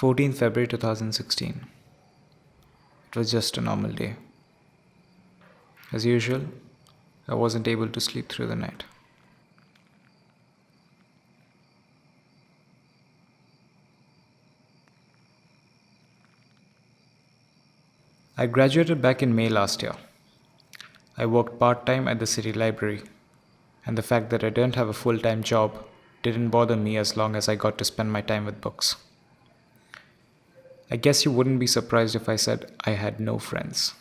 14th February 2016. It was just a normal day. As usual, I wasn't able to sleep through the night. I graduated back in May last year. I worked part-time at the city library, and the fact that I didn't have a full-time job didn't bother me as long as I got to spend my time with books. I guess you wouldn't be surprised if I said I had no friends.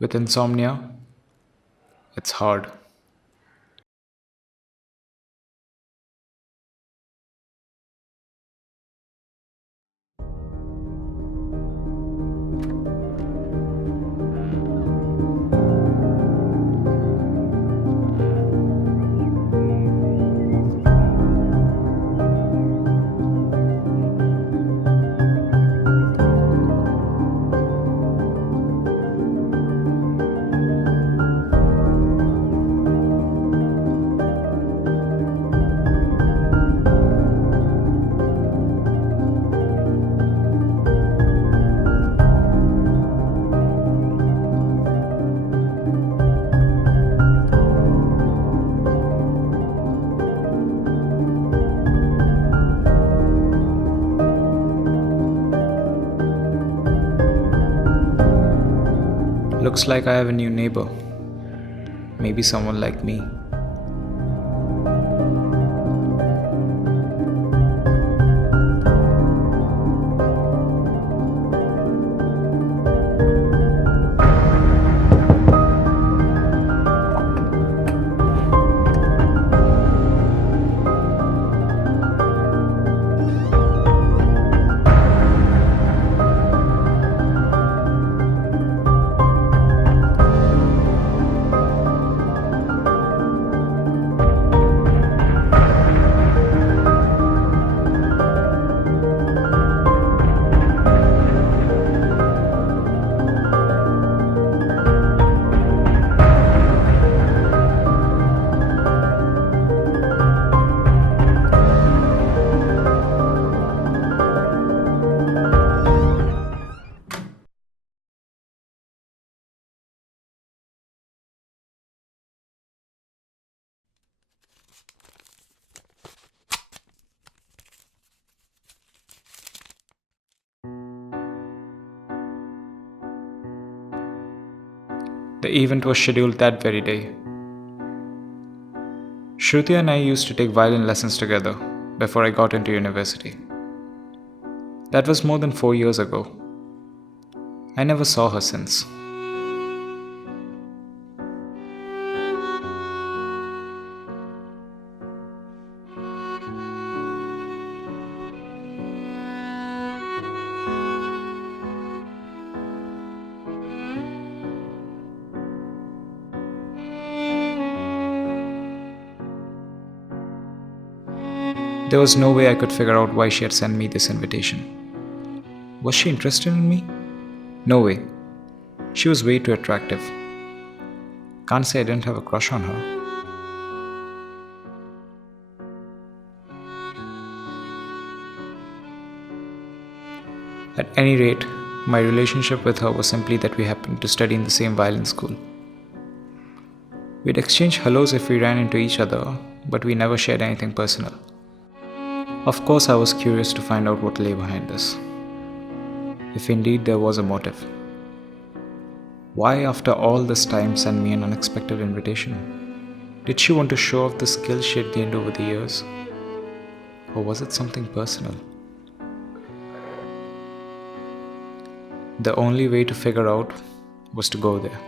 With insomnia, it's hard. Looks like I have a new neighbor. Maybe someone like me. The event was scheduled that very day. Shruti and I used to take violin lessons together before I got into university. That was more than 4 years ago. I never saw her since. There was no way I could figure out why she had sent me this invitation. Was she interested in me? No way. She was way too attractive. Can't say I didn't have a crush on her. At any rate, my relationship with her was simply that we happened to study in the same violin school. We'd exchange hellos if we ran into each other, but we never shared anything personal. Of course, I was curious to find out what lay behind this, if indeed there was a motive. Why, after all this time, send me an unexpected invitation? Did she want to show off the skills she had gained over the years? Or was it something personal? The only way to figure out was to go there.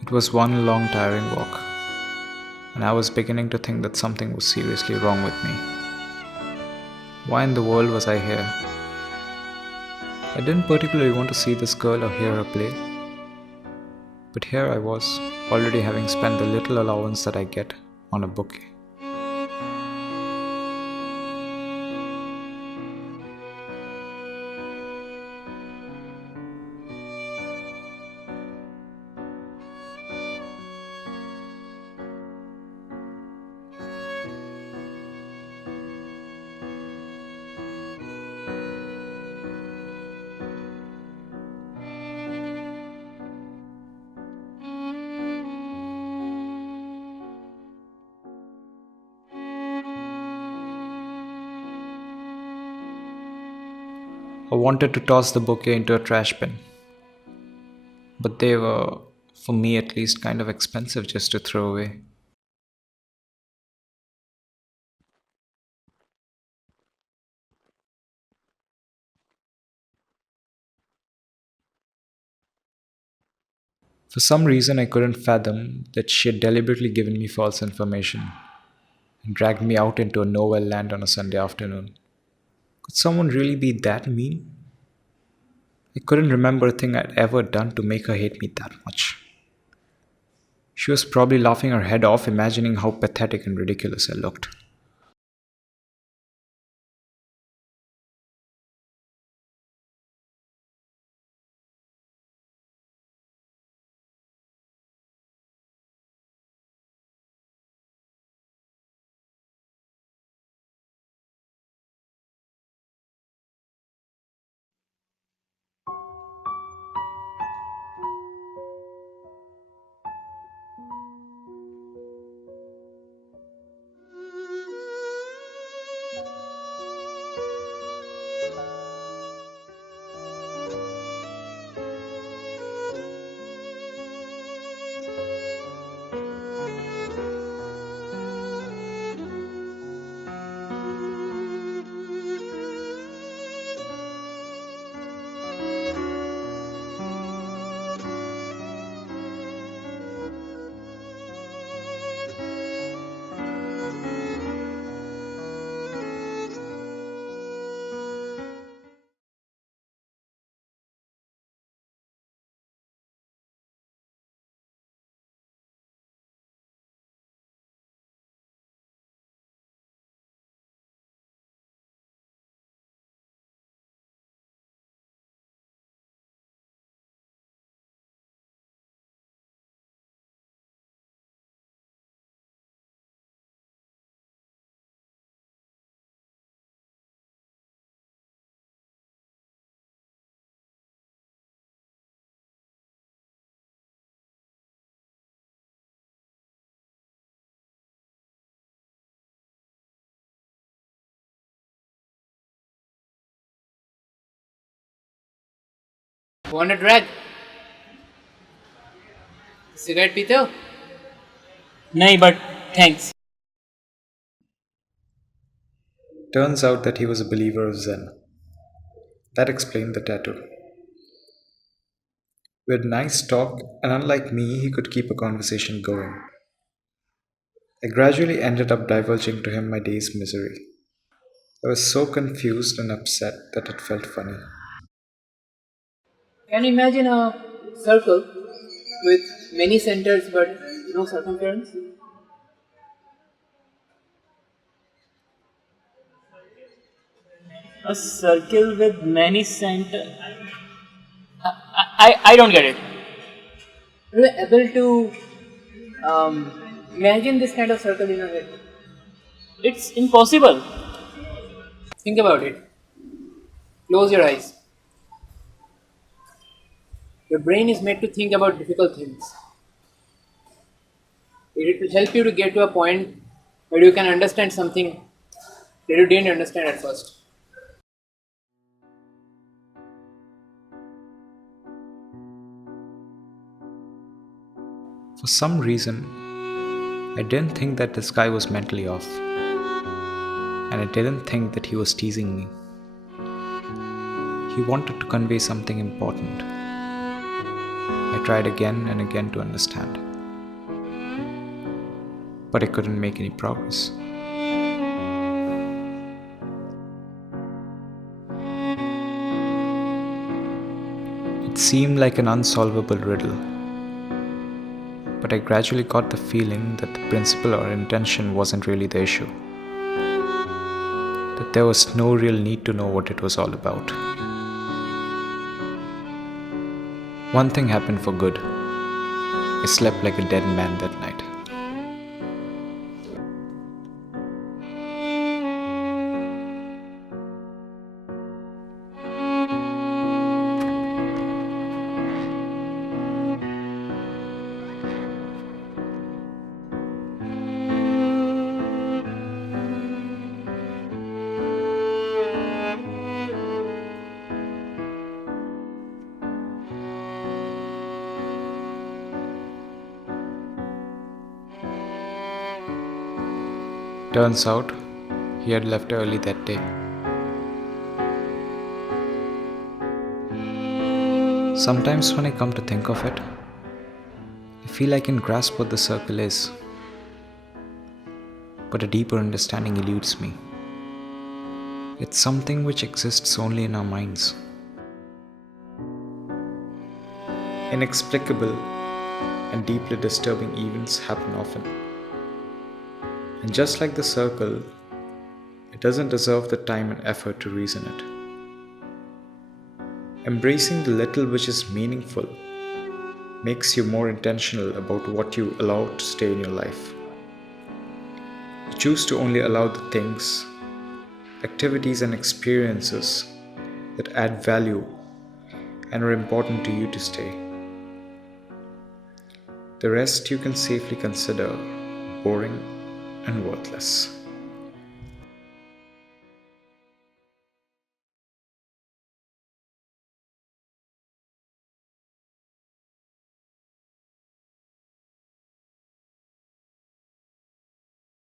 It was one long, tiring walk, and I was beginning to think that something was seriously wrong with me. Why in the world was I here? I didn't particularly want to see this girl or hear her play, but here I was, already having spent the little allowance that I get on a bouquet. I wanted to toss the bouquet into a trash bin, but they were, for me at least, kind of expensive just to throw away. For some reason, I couldn't fathom that she had deliberately given me false information and dragged me out into a nowhere land on a Sunday afternoon. Could someone really be that mean? I couldn't remember a thing I'd ever done to make her hate me that much. She was probably laughing her head off, imagining how pathetic and ridiculous I looked. Want a drag? Cigarette पीते हो? नहीं but thanks. Turns out that he was a believer of Zen. That explained the tattoo. We had nice talk, and unlike me, he could keep a conversation going. I gradually ended up divulging to him my day's misery. I was so confused and upset that it felt funny. Can you imagine a circle with many centers but no circumference? A circle with many center. I don't get it. Are you able to imagine this kind of circle in your head? It's impossible. Think about it. Close your eyes. Your brain is made to think about difficult things. It will help you to get to a point where you can understand something that you didn't understand at first. For some reason, I didn't think that this guy was mentally off, and I didn't think that he was teasing me. He wanted to convey something important. I tried again and again to understand, but I couldn't make any progress. It seemed like an unsolvable riddle, but I gradually got the feeling that the principle or intention wasn't really the issue, that there was no real need to know what it was all about. One thing happened for good. I slept like a dead man that night. Turns out, he had left early that day. Sometimes when I come to think of it, I feel I can grasp what the circle is, but a deeper understanding eludes me. It's something which exists only in our minds. Inexplicable and deeply disturbing events happen often. And just like the circle, it doesn't deserve the time and effort to reason it. Embracing the little which is meaningful makes you more intentional about what you allow to stay in your life. You choose to only allow the things, activities, and experiences that add value and are important to you to stay. The rest you can safely consider boring and worthless.